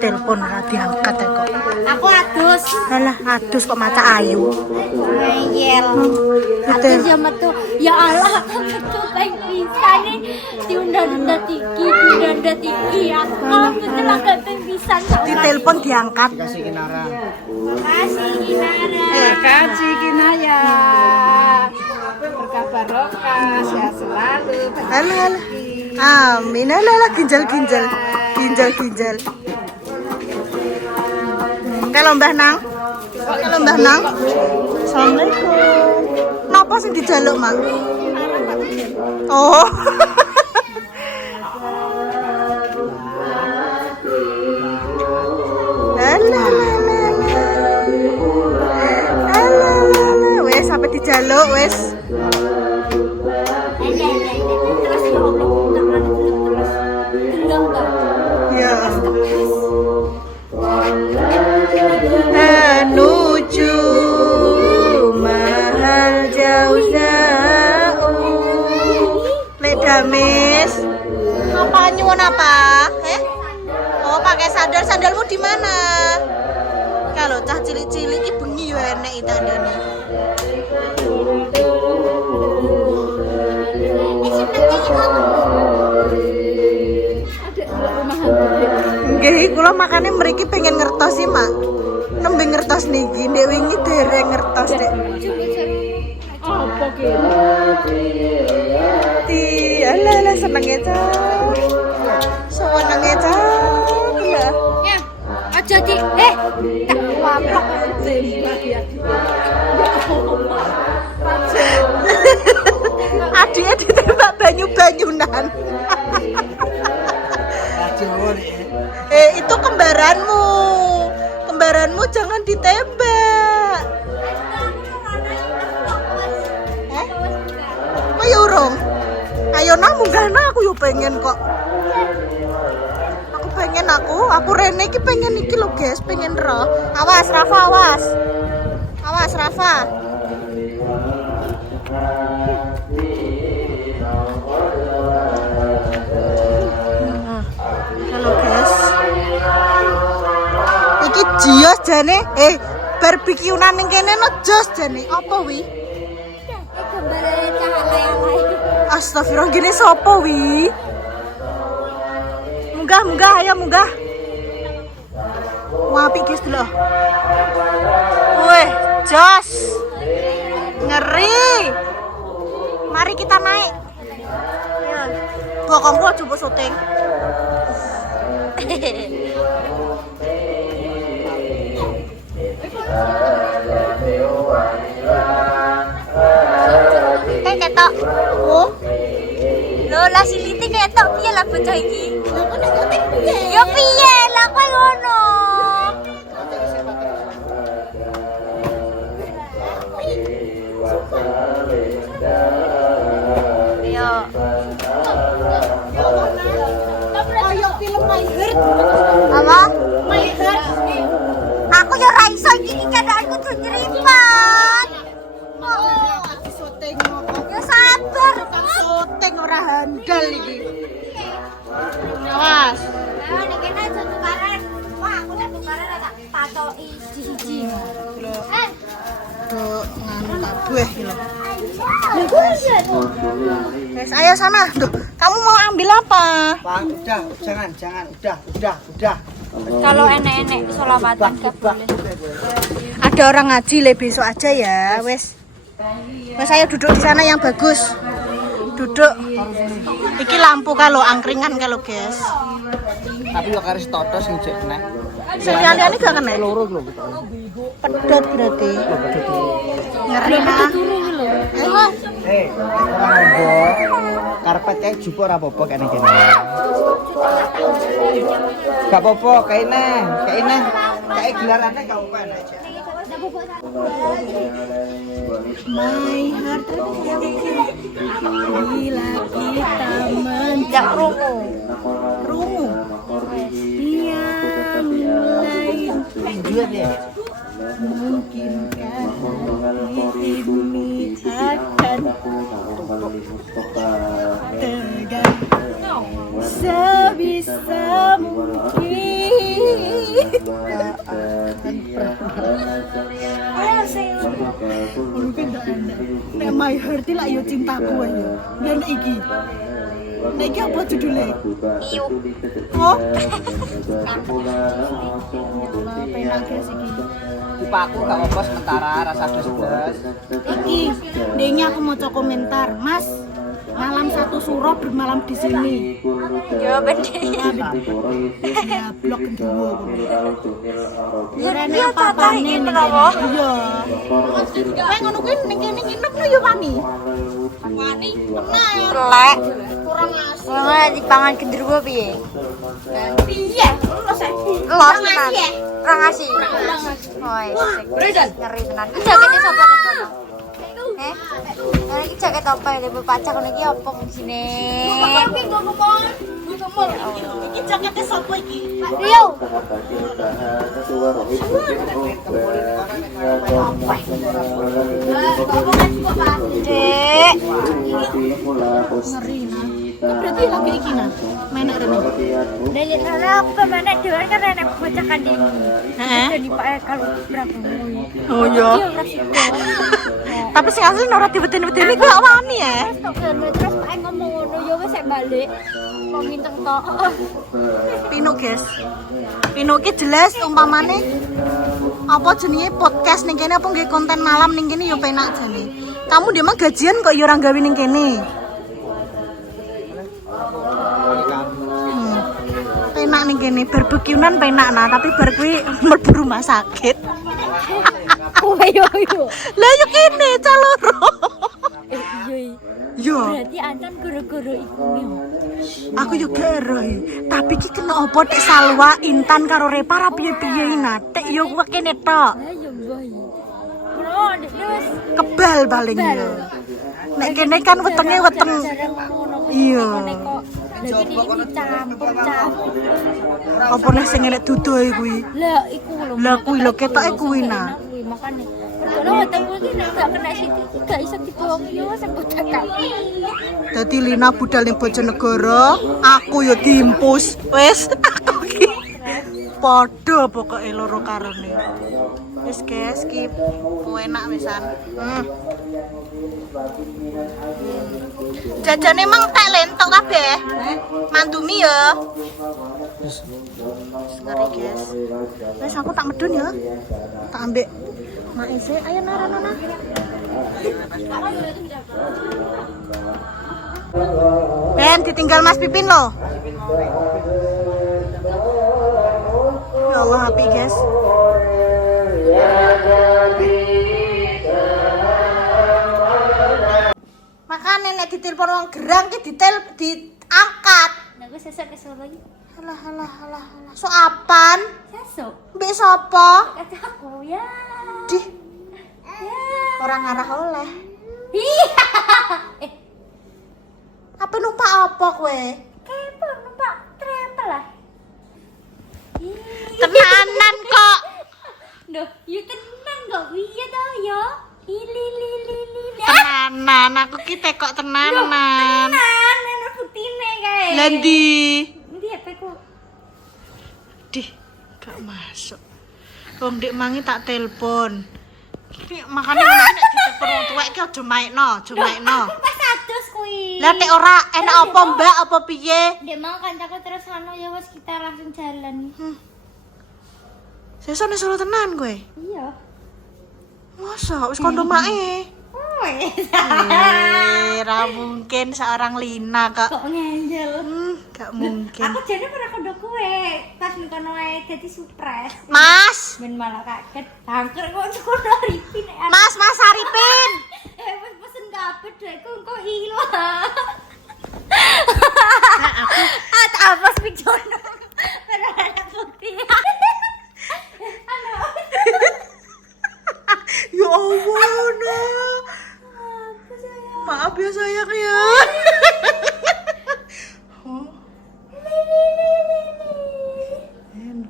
ditelepon ora diangkat kok. Aku adus. Alah, adus kok mata ayu. Ngeyel. Adus ya metu. Ya Allah, aku metu baik bisa nih. Diunda-unda tinggi. Aku betul agak bisa. Ditelepon diangkat. Kasih Kinara. Makasih Kinara. Kasih Kinaya. Berkah barokah, sehat selalu. Halo. Amin. Alah, ginjal. Kalau Mbah Nang. Assalamualaikum. Napa sing dijaluk, Mak? Oh. Wes sampai dijaluk wes. Terus ya Allah, Ya. Menuju mahal jauh Lek Damis. Apa nyuwun apa? Oh, pakai sandalmu di mana? Kalau cah cilik-cilik iki bengi yo enek tandane. Nggih, kula makane mriki pengen ngertos sih, Mak. Nembe ngertos niki, ndek wingi dereng ngertos, Dek. Apa ki? Alah senenge Cak. Senenge Cak. ya. Aja di tak waplok. Adiknya ditembak banyu-banyunan. Itu kembaranmu. Kembaranmu jangan ditembak. Kok ya urung? Ayo nah munggah nah, aku yo pengen kok. Aku Rene iki pengen iki lho, guys, pengen roh. Awas Rafa, awas. Awas Rafa. Halo guys. Iki jios jane, barbekyunan ning kene no jos jane. Apa wi? Gambar cahaya. Astagfirullah, gini sapa wi? Munggah, ayo munggah. Wapi guys dulu. Wih, jos. Ngeri. Mari kita naik. Ya. Bokongku coba syuting. Ketok. Oh. Lho lah siliti ketok piye lah bocah iki? Ya piye lah kowe ngono. Yo. Ayo film My Heart. Apa? My Heart. Aku yo ra iso iki keadaanku tuh nyerimpet. Oh, syuting ngopo? Ya sabar, syuting ora handal iki. Awas. Nah, nek kene aja tukaran. Wah, aku nek tukaran tak patoki siji-siji. Tuh, nganu kabeh iki lho. Guys, ayo sana. Duh, kamu mau ambil apa? Bang, udah, jangan, udah. Kalau enek-enek selawatan gak boleh. Ada orang ngaji le besok aja ya, wes. Wes ayo duduk di sana yang bagus. Duduk. Iki lampu kalau angkringan kalau guys. Tapi yo karis totos sing jek nek. Sekalian gak kena. Loro lho. Pedot berarti. Ngeri mah. Ora ngombo. Karpet jupo ora apa-apa kene kene. Gak apa-apa, kaine. Kayak gelarane gak apa-apa aja. My heart bila kita menjak rungu dia mulai mungkinkah ini akan tegang sebisa mungkin. Ayo sih. Nek My Heart lah yo cintaku ayo. Dan iki. Nek iki apa judulnya? Iu. Oh. Penak guys iki. Dipaku gak apa sementara rasa dos-dos. Iki, denya aku mau komentar, Mas. Malam satu suro bermalam di sini. Jawaban dia. Ya, blok kedua. Dia tatah ini kenapa? Iya. Kayak ngono kuwi ning kene nginep lho yo Pani. Pani tenang. Kelek. Kurang asik. Ora dipangan genderuwo piye? Piye? Lo saiki. Los tenan. Ora ngasih. Woi, ngeri tenan. Iki jakete sapa ning kono? Nah, iki jaket apa ya? Ibu pacak ngono iki apa fungsine? Iki jaketnya sapa iki? Rio. Dek. Berarti lagi iki nah. Menek rene. Dari sana aku kemana dewan kan nenek bocah kan di jadi pak kalau berapa Oh iya. Tapi sing asli ora dibeten-beteni kuwi gak wani ya. Terus pak ngomong ngono ya wis balik mau nginteng tok. Pino guys. Pino ki jelas umpamane apa jenenge podcast ning kene apa nggih konten malam ning kene ya penak jane. Kamu dia mah gajian kok ya ora gawe ning kene. Penak ning kene barbekyunan penak nah, tapi bar kuwi mlebu rumah sakit. Oh yo yo. Lah yo kene caloro. Iya. Yo, Berarti Anton guru-guru iku yo. aku yo gero. Tapi ki kena apa tek Salwa, Intan karo Repa ra piye-piye nah. Tek yo kuwi kene tok. Lah yo mbah. Bro, wis Kebal paling yo. Nek kene kan wetenge weteng. Iya. Lagi dicampur. Apa nek sing enek dudu ae kuwi? Lah iku lho. Lah kuwi lho ketoke kuwi nah. Makane. Kalau wetengku iki nek gak kena sithik gak iso dibohong yo sebut cakap. Dadi Lina budal ning Bojonegoro, aku yo diimpus. Wis aku ki padha pokoke loro karone. Wis guys, skip. Enak wisan. Jajane emang tak lentok kabeh. Mandumi ya. Ngeri guys. Wis aku tak medun ya. Tak ambek mak ese. Ayo Nana. Ben ditinggal Mas Pipin loh. Ya Allah api guys. Makanya nek ditelepon wong gerang ki diangkat. Nah, gue sesuk ke Solo iki. Halah. So apan? Sesuk. Mbek sapa? Kata aku ya. Dih, Ya. orang ngarah oleh. Iya. Apa numpak apa kowe? Kepo numpak travel lah. Tenanan kok. Duh, you tenang kok iya toh ya. Li. Tenanan, aku ki tekok tenanan. Ana putine kae. Lah ndi? Ndi HP-ku? Dih, gak masuk. Wong Dik Mangi tak telepon. Iki makane ngono nek ditelepon wong tuwek ki aja maekno. Pas adus kuwi. Lah tek ora enak apa Mbak apa piye? Dia mau kancaku terus anu ya wis kita langsung jalan. Sesuk nek Solo tenan kowe. Iya. Masa wis kondo mae? Wes. Ra mungkin seorang Lina kok. Kok ngangel. Gak mungkin. Aku jane pernah kondo kowe pas ngono ae dadi surprise. Mas, Ben malah kaget. Angker kok kono Ripin. Mas Arifin. Wis pesen kabeh dekku engko ilang. Aku Apa spijono? Ada putih. ya Allah, no. Maaf ya sayang ya.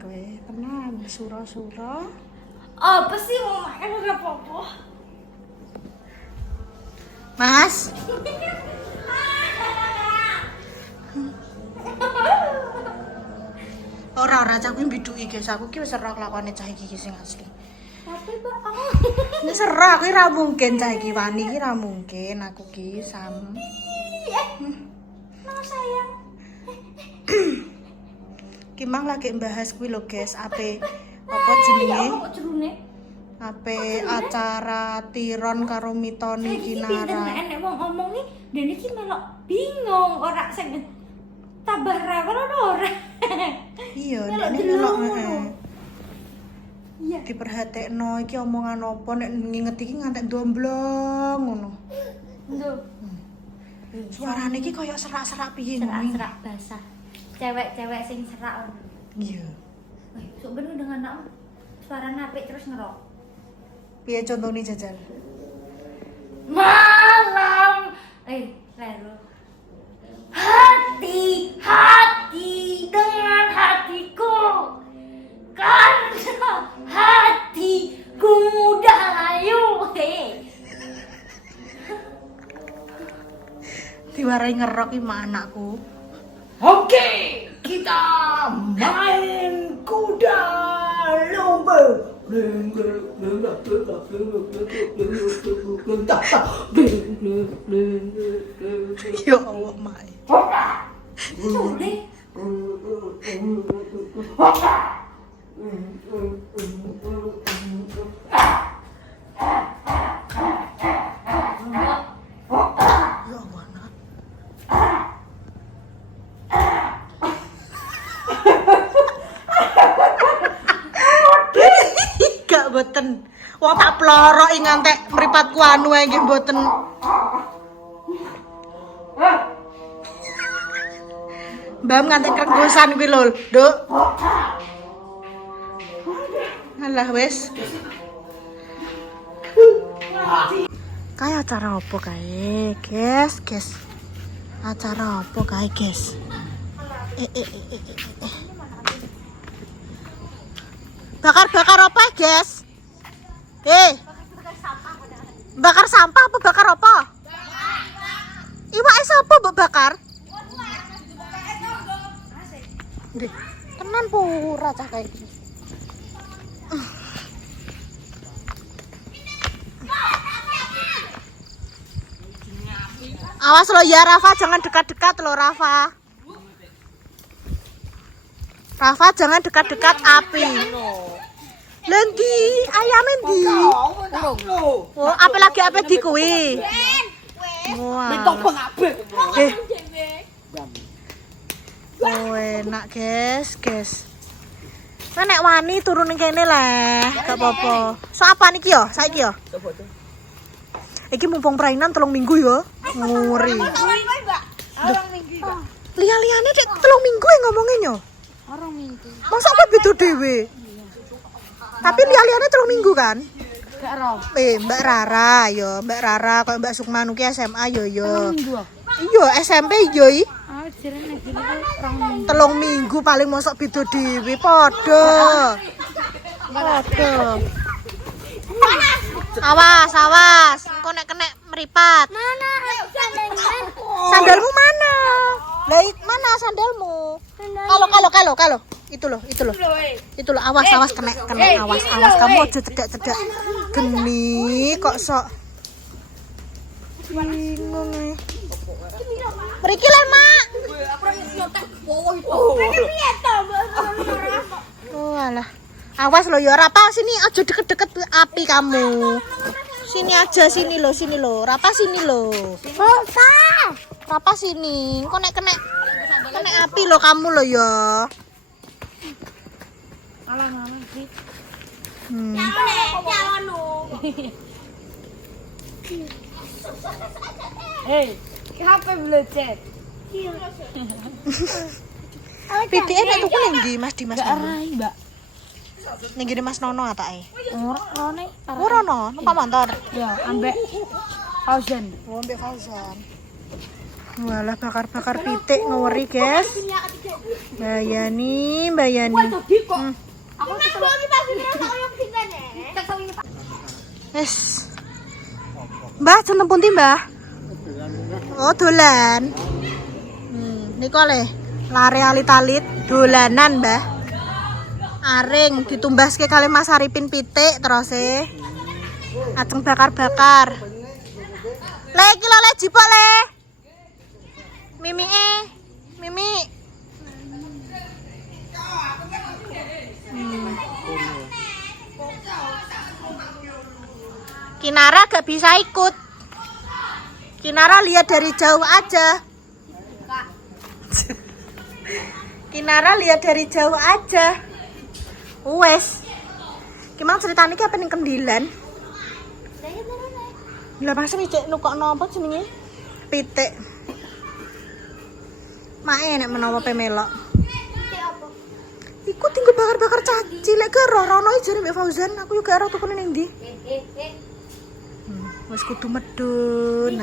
Kowe tenang, sura-sura. Apa sih mau makan ora apa-apa? Mas, ora ora cah kuwi mbiduki guys. Aku ki wis ora kelakone cah iki sing asli. Tapi Mbak, Wis ora kuwi ra mungkin cah iki wani ki ra mungkin aku ki sam. no sayang. Ki mang lagi bahas kuwi lho guys, ape apa jenenge? Kok jerune? Ape acara Tiron karo Mitoni Kinara. Nek wong ngomong iki, dene iki melok bingung ora sing tambah rewel ora. Iya, Melok nek delok melok ngono. Iya. diperhatekno iki omongan apa nek nginget iki ngantek domblong ngono. Lho, Suarane iki koyo serak-serak piye ngono. serak-serak basah. Cewek-cewek sing serak. Iya. Wih, sok ben dengan anakmu suaranya apik terus ngerok. Piye contone jajal? Malam. Lero. Hati-hati dengan hatiku. Karena hatiku mudah layu. Diwarai ngerok iki mak anakku. Oke, kita main kuda lomba. Ya Allah, mak. Sore. Ya Allah, nak. Gak boten. Wong tak plorok ngantek mripatku anu ae nggih boten. Mbam ngantek krenggosan kuwi lho, Nduk. Alah wis. Kayak acara apa kae, guys? Acara apa kae, guys? Bakar-bakar apa, guys? Bakar sampah apa bakar apa? Iwake sapa mbok bakar? Nggih, tenan pura cah kae iki. Awas lo ya Rafa, jangan dekat-dekat lo Rafa. Rafa jangan dekat-dekat api. Lendi, ayame ndi? Oh, apa lagi apa di kuwi? Wah. Oh, enak, guys. Nah, nek wani turun kene lah, gak apa-apa. So apa niki yo? Saiki yo. Iki mumpung perainan 3 minggu yo. Nguri. Liya-liyane cek 3 minggu ngomongin yo. 2 minggu. Masa kok beda dhewe? Tapi liya-liyane 3 minggu kan? Gak ro. Mbak Rara yo, Mbak Rara kok Mbak Sukmanu ki SMA yo. 3 minggu. Iya, SMP yo i. Ah, jirene gini 2 minggu. 3 minggu paling mosok beda dhewe padha. Awas. Engko nek kena meripat. Mana Sandalmu mana? Lah mana sandalmu? Kalau. Itu loh. Awas kena awas. Kamu aja cedak-cedak. Geni kok sok. Bingung nih. Mriki le, Mak. Oh, alah. Awas lo ya, Rapa sini aja deket-deket api kamu. Sini aja, sini lo. Rapa sini lo. Rapa sini. Kok nek kena api lo kamu lo ya. Alah mama sih. HP blecet. PDN nek tuku ning ndi, Mas Dimas? Arai, Mbak. Ning ngene Mas Nono atake. Rone. Ora no, numpak motor. Ya, ambek Fauzan. Oh, mbek Fauzan. Walah bakar-bakar pitik ngeweri, guys. Bayani. Wes. Mbah, jeneng pundi, Mbah? Oh, dolan. Niku le. Lare alit-alit dolanan, Mbah. Aring ditumbaske kali Mas Arifin pitik terus ajeng bakar-bakar. Le iki lho le jipok le. Mimi. Kinara gak bisa ikut. Kinara lihat dari jauh aja. Kinara lihat dari jauh aja. Wes. Gimana ceritanya ki apa ning Kendilan? Lah pas iki cek nukokno apa jenenge? Pitik. Mae nek menawa pe melok. Iku tinggal bakar-bakar caci lek ke rono jare Mbak Fauzan, aku juga ora tukune ning ndi. Wis kudu medun.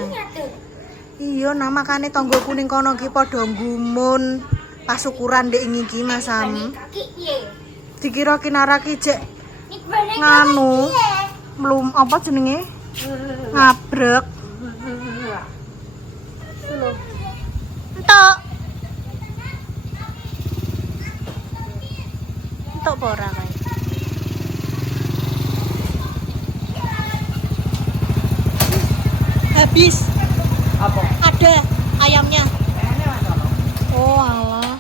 Iya, nah makane tangga kuning kono ki padha gumun pas syukuran ndek iki Mas Sam. Dikira Kinara ki jek nganu mlum apa jenenge? Ngabrek. Entok. Entok apa ora kae? Habis. Apa? Ada ayamnya. Oh alah.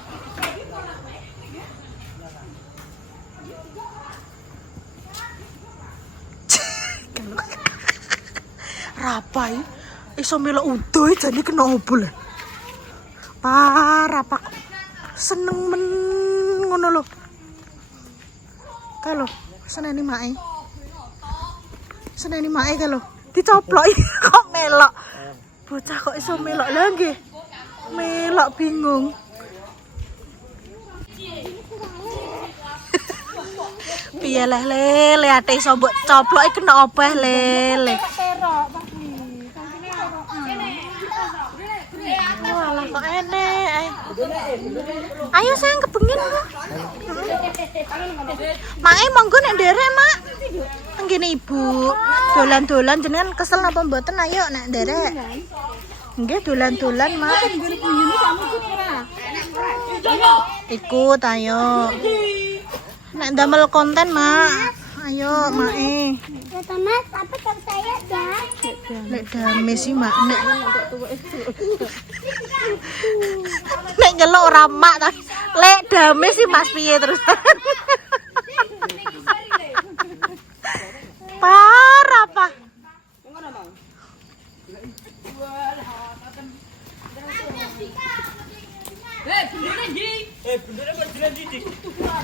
Rapai iso melok udoh jane kena obol. Parah Pak. Seneng men ngono lho. Kalau seneni mae. Seneni mae kalau dicoplok kok melok. Bocah kok iso melok lho nggih. Melok bingung. Piye lele ate iso mbok coplok kena obeh lele. Walah kok enek. Ayo sayang kebengen kok. Mae monggo nek nderek, Mak. Nggene Ibu. Dolan-dolan jenengan kesel napa mboten ayo nek nderek. Nggih dolan-dolan, Mak. Ikut ayo. Nek ndamel konten, Mak. Ayo, Mae. Kata Mas, apa kata saya dah? Lek dame sih, Mak. Nek nyeluk ora Mak ta. Lek dame sih Mas piye terus. Parah, Pak.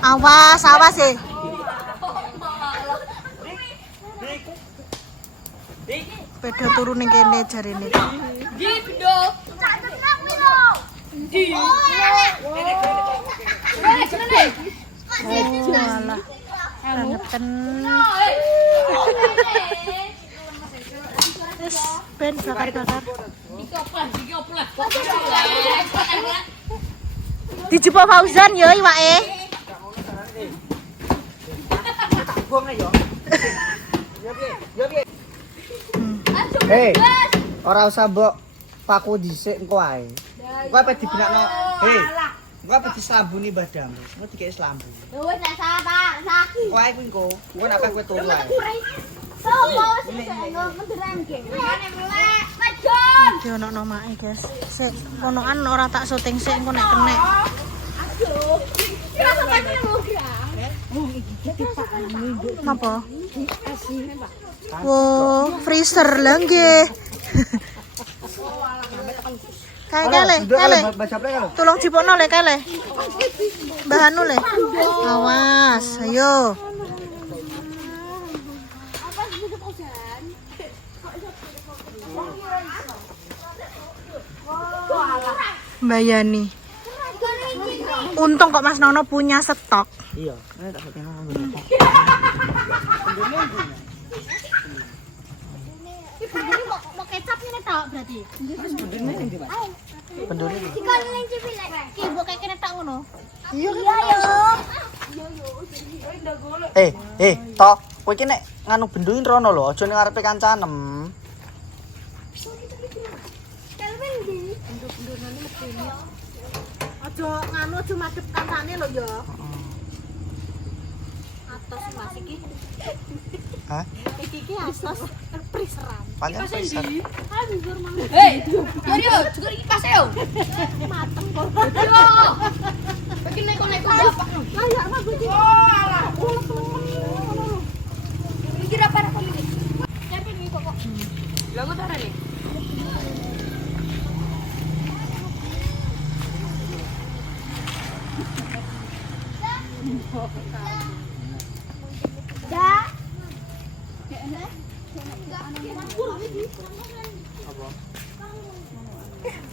Awas sih. Sepeda turun ning kene jarine. Walah. Bangetan. Wis ben bakar-bakar. Dijupuk Fauzan yo iwake. Hei, ora usah mbok paku dhisik engko ae. Engko apa dibinakno? Hei. Engko apa dislambuni Mbah Dames? Engko dikek slambu. Wes sabar, sak. Engko ae kuwi engko. Engko nek kowe turu ae. Sopo sing ngeberan ki? Majon. Iki ono make, guys. Sik onoan ora tak syuting sik engko nek kenek. Aduh. Kira sampeyan mau kira. Napa? Wow, freezer lah nggih. Kale. Tolong dipokno le kale. Mbah anu le. Awas, ayo. Mbak Yani. Untung kok Mas Nono punya stok. Iya, tak sakjane nganggo. Mau kecap ini tau berarti. Pendune. Dikali ning cipilek. Ki mbok kene tak ngono. Iya Eh, tok. Kowe iki nek nganu benduin rono lho, aja ning ngarepe kancanem. Aja nganu aja madhep kancane lho ya. astos Mas iki. Hah? Iki astos priseran. Panjang besar. Anjur mang. Hei, yo juga iki pas yo. Mateng kok. Yo. Bagi neko-neko bapak. Lah ya mah gue. Oh, alah. Iki ra para kok iki. Siapa ini kok? Lah kok tara nih? Ya.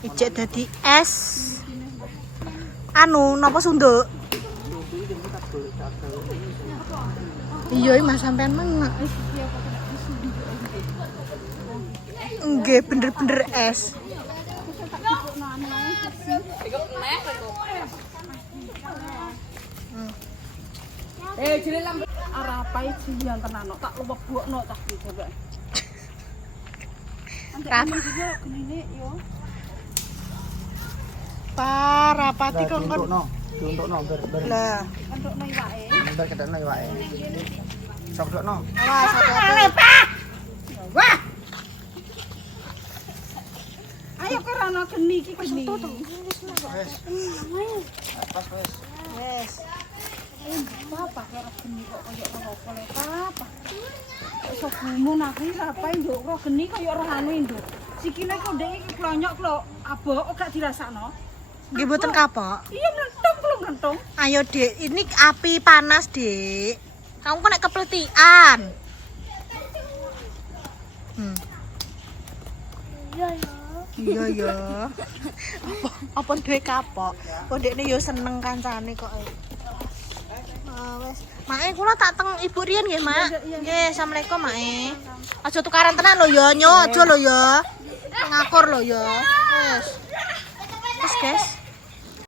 Ijek dadi es. Anu, napa sunduk? Iya, Mas sampean menak. Nggih, bener-bener es. Arapai jian tenan tak lebokno tak coba. Parapati kok Diuntukno ber. lah. Endokno iwake. Ber kedekno iwake. Sokdokno. Awas hati-hati. Wah. Ayo karena geni iki geni. Wes. Pas wes. Wes. Papa karo geni kok koyo apa le papa. Sok gumun aku apa nduk kok geni koyo ora anu nduk. Sikile kok ndek iki klonyok kok abok kok gak dirasakno. Nggih mboten kapok. Iya mlentung belum mlentung. Ayo, Dek. Ini api panas, Dek. Kamu kok nek kepletian. Iya ya. Apa duwe kapok? Kok ndekne yo seneng kancane kok. Wes. Mae kula tak teng Ibu Rian nggih, Mak. Nggih, asalamualaikum, Mae. Aja tukaran tenan lho ya, nyo, aja lho ya. Ngakur lho ya. Wes. Wes, guys.